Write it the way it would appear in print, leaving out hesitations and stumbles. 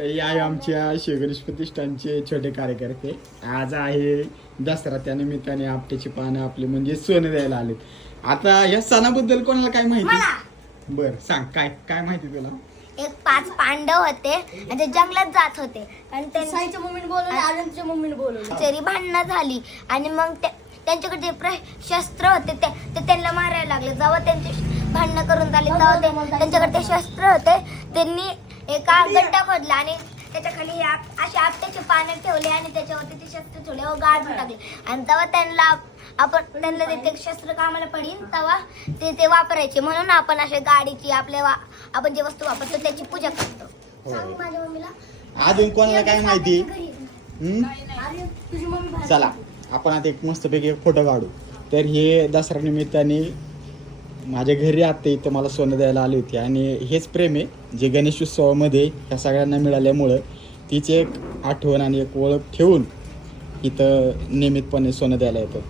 हे आहे आमच्या शिवगणेश प्रतिष्ठानचे छोटे कार्यकर्ते. आज आहे दसरा, त्या निमित्ताने आपट्याची पानं आपले म्हणजे सोनं द्यायला आलेत. आता या सणाबद्दल कोणाला काय माहिती? बर सांग, काय काय माहिती तुला? एक 5 पांडव होते आणि ते जंगलात जात होते आणि त्यांच्या मम्मीने बोलवले, आर्यनच्या मम्मीने बोलवले. तरी भांडणं झाली आणि मग त्यांच्याकडे जे शस्त्र होते ते त्यांना मारायला लागले. जेव्हा त्यांचे भांडणं करून झाले तेव्हा त्यांच्याकडे ते शस्त्र होते. त्यांनी एका गड्डा खोदला आणि त्याच्या खाली असे आपट्याचे पाने ठेवले आणि त्याच्यावरती ते शस्त्र ठेवले व गाडून टाकले. आणि तेव्हा त्यांना ते शस्त्र कामाला पडेल तेव्हा ते वापरायचे. म्हणून आपण अशा गाडीची आपण जे वस्तू वापरतो त्याची पूजा करतो. सांग माझ्या मम्मीला. अजून कोणाला काय माहिती? चला आपण आता एक मस्तपैकी एक फोटो काढू. तर हे दसरा निमित्ताने माझ्या घरी आता इथं मला सोनं द्यायला आली होती आणि हेच प्रेम आहे जे गणेशोत्सवामध्ये ह्या सगळ्यांना मिळाल्यामुळं तिची एक आठवण आणि एक ओळख ठेवून इथं नियमितपणे सोनं द्यायला येतं.